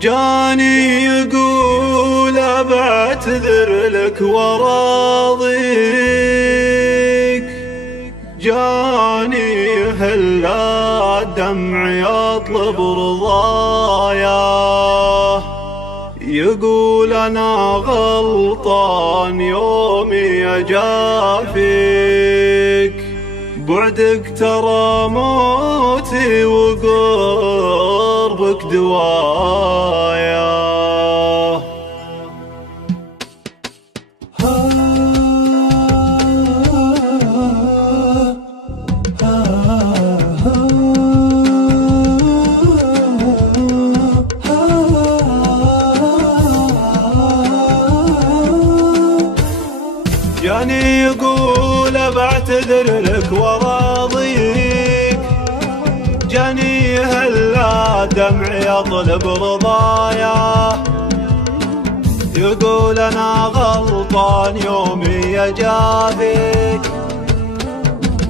جاني يقول بعتذر لك وراضيك، جاني هلا الدمع يطلب رضاياه، يقول أنا غلطان يومي أجافيك، بعدك ترى موتي وقربك دوايا. جاني يقول بعتذر لك وراضيك، جاني هلا دمع يطلب رضايا، يقول أنا غلطان يومي أجافيك،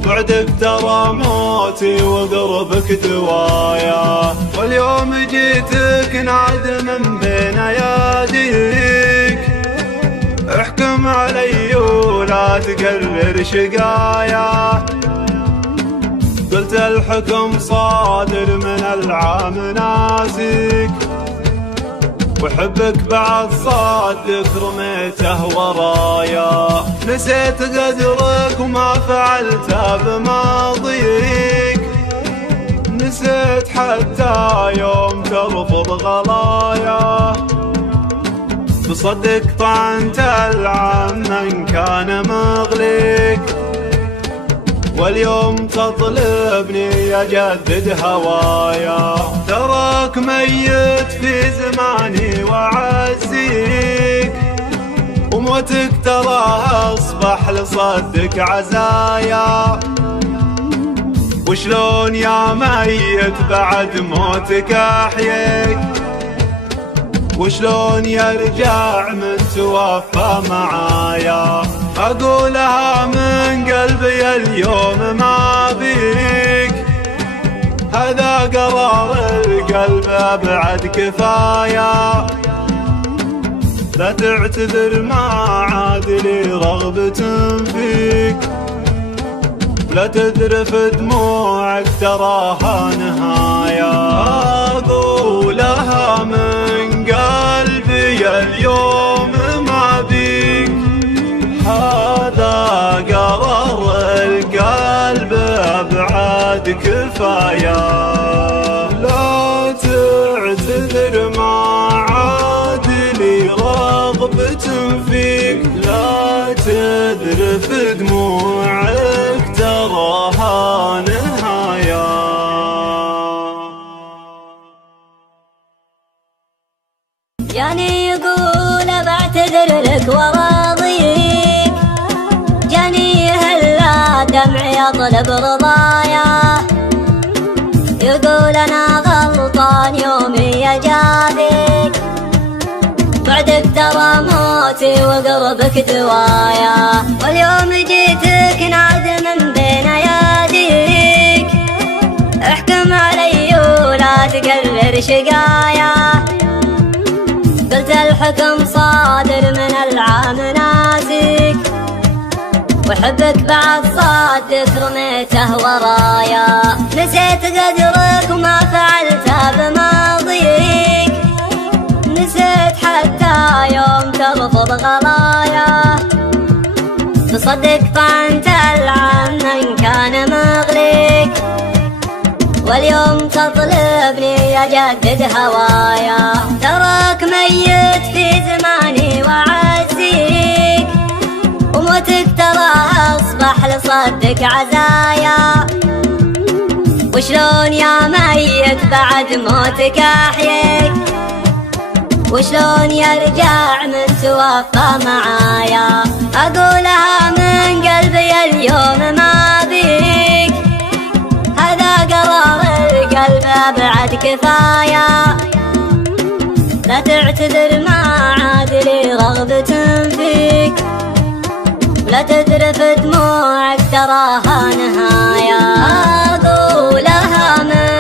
بعدك ترى موتي وقربك دوايا، واليوم جيتك نادم بين أياديك، احكم علي ولا تقرر شقايا، قلت الحكم صادر من العام ناسك، وحبك بعد صادق رميته ورايا، نسيت قدرك وما فعلته بماضيك، نسيت حتى يوم ترفض غلايا، بصدق طعنت العام من كان مغليك، واليوم تطلبني أجدد هوايا، تراك ميت في زماني وعزيك، وموتك ترى أصبح لصدق عزايا، وشلون يا ميت بعد موتك أحييك، وشلون يرجع من توفى معايا، أقولها من قلبي اليوم ما بيك، هذا قرار القلب أبعد كفاية، لا تعتذر ما عاد لي رغبة فيك، لا تذرف دموعك تراها نهاية، أقولها من قلبي اليوم ما بيك، هذا قرار القلب أبعد كفاية، لا تعتذر ما عاد لي رغبة فيك، لا تذرف دموعك تراها نهاية. جاني يقول بعتذر لك وراضيك، جاني هلا دمع يطلب رضايا، يقول أنا غلطان يومي أجافيك، بعدك ترى موتي وقربك دوايا، واليوم جيتك نادم بين أياديك، احكم علي ولا تقرر شقايا، قلت الحكم صادر من العام ناسك، وحبك بعد صادق رميته ورايا، نسيت قدرك وما فعلته بماضيك، نسيت حتى يوم ترفض غلايا، بصدق طعنت العام من كان مغليك، واليوم تطلبني أجدد هوايا، تراك ميت في زماني وعزيك، وموتك ترى أصبح لصدق عزايا، وشلون يا ميت بعد موتك أحييك، وشلون يرجع من توفى معايا، أقولها من قلبي اليوم ما بيك، هذا قرار القلب أبعد كفاية، لا تعتذر ما عاد لي رغبة فيك، لا تذرف دموعك تراها نهاية، أقولها من